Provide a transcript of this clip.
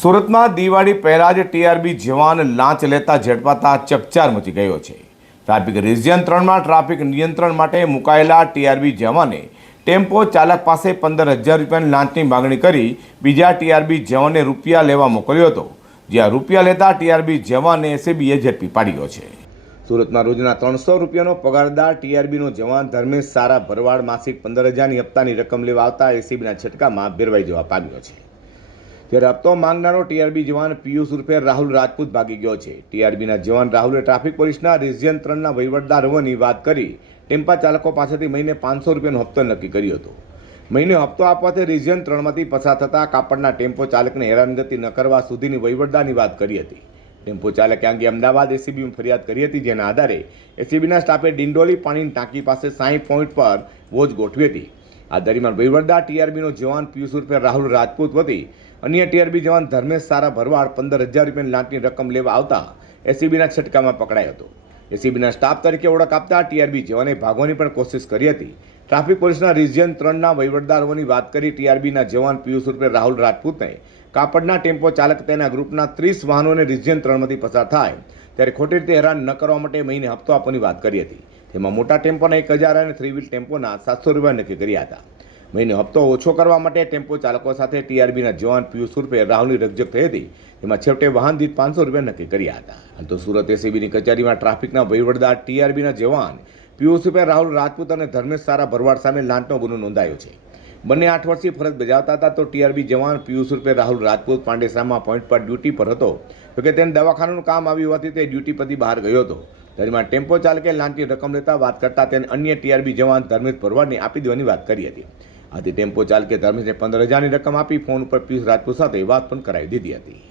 સુરતમાં દિવાળી પહેલા જ ટીઆરબી જવાન લાંચ લેતા ઝડપાતા ચકચાર મચી ગયો છે. ટ્રાફિક રિજિયન ત્રણમાં ટ્રાફિક નિયંત્રણ માટે મુકાયેલા ટીઆરબી જવાને ટેમ્પો ચાલક પાસે પંદર હજાર રૂપિયાની લાંચની માગણી કરી બીજા ટીઆરબી જવાનને રૂપિયા લેવા મોકલ્યો હતો, જ્યાં રૂપિયા લેતા ટીઆરબી જવાનને એસીબીએ ઝડપી પાડ્યો છે. સુરતમાં રોજના ત્રણસો રૂપિયાનો પગારદાર ટીઆરબીનો જવાન ધર્મેશ સારા ભરવાડ માસિક પંદર હજારની હપ્તાની રકમ લેવા આવતા એસીબીના છટકામાં ભેરવાઈ જવા પામ્યો છે. ત્યારે હપ્તો માંગનારો ટીઆરબી જવાન પિયુષ ઉર્ફે રાહુલ રાજપૂત ભાગી ગયો છે. ટીઆરબીના જવાન રાહુલે ટ્રાફિક પોલીસના રિજિયન ત્રણના વહીવટદાર હોવાની વાત કરી ટેમ્પા ચાલકો પાસેથી મહિને પાંચસો રૂપિયાનો હપ્તો નક્કી કર્યો હતો. મહિને હપ્તો આપવાથી રિજિયન ત્રણમાંથી પસાર થતા કાપડના ટેમ્પો ચાલકને હેરાનગતિ ન કરવા સુધીની વહીવટદારની વાત કરી હતી. ટેમ્પો ચાલકે અંગે અમદાવાદ એસીબીમાં ફરિયાદ કરી હતી, જેના આધારે એસીબીના સ્ટાફે ડિંડોલી પાણીની ટાંકી પાસે સાંઈ પોઈન્ટ પર વોચ ગોઠવી હતી. આ દરમિયાન વહીવટદાર ટીઆરબીનો જવાન પિયુષ ઉર્ફે રાહુલ રાજપૂત વતી અન્ય ટીઆરબી જવાન ધર્મેશ સારા ભરવાડ પંદર હજાર રૂપિયાની લાંચની રકમ લેવા આવતા એસીબીના છટકામાં પકડાયો હતો. એસીબીના સ્ટાફ તરીકે ઓળખ આપતા ટીઆરબી જવાને ભાગવાની પણ કોશિશ કરી હતી. ટ્રાફિક પોલીસના રિજિયન ત્રણના વહીવટદાર હોવાની વાત કરી ટીઆરબીના જવાન પિયુષ રૂપે રાહુલ રાજપૂતને કાપડના ટેમ્પો ચાલક તેના ગ્રુપના ત્રીસ વાહનોને રિજિયન ત્રણમાંથી પસાર થાય ત્યારે ખોટી રીતે હેરાન ન કરવા માટે મહિને હપ્તો આપવાની વાત કરી હતી. તેમાં મોટા ટેમ્પોના એક હજાર અને થ્રી વ્હીલ ટેમ્પોના સાતસો રૂપિયા નક્કી કર્યા હતા. મહિને હપ્તો ઓછો કરવા માટે ટેમ્પો ચાલકો સાથે ટીઆરબીના જવાન પિયુષ ઉર્ફે રાહુલની રકજક થઈ હતી. તેમાં છેવટે વાહન દીઠ પાંચસો રૂપિયા નક્કી કર્યા હતા. હાલ તો સુરત એસીબીની કચેરીમાં ટ્રાફિકના વહીવટદાર ટીઆરબીના જવાન પિયુષ ઉર્ફે રાહુલ રાજપૂત અને ધર્મેશ સારા ભરવાડ સામે લાંચનો ગુનો નોંધાયો છે. બંને આઠ વર્ષથી ફરજ બજાવતા હતા તો ટીઆરબી જવાન પિયુષ ઉર્ફે રાહુલ રાજપૂત પાંડેસરામાં પોઈન્ટ પર ડ્યુટી પર હતો. કે તેને દવાખાનાનું કામ આવ્યું હોવાથી તે ડ્યુટી પરથી બહાર ગયો હતો. દરમિયાન ટેમ્પો ચાલકે લાંચની રકમ લેતા વાત કરતા તેને અન્ય ટીઆરબી જવાન ધર્મેશ ભરવાડને આપી દેવાની વાત કરી હતી. આથી ટેમ્પો ચાલકે ધર્મેશને પંદર હજારની રકમ આપી ફોન ઉપર પિયુષ રાજપૂત સાથે વાત પણ કરાવી દીધી હતી.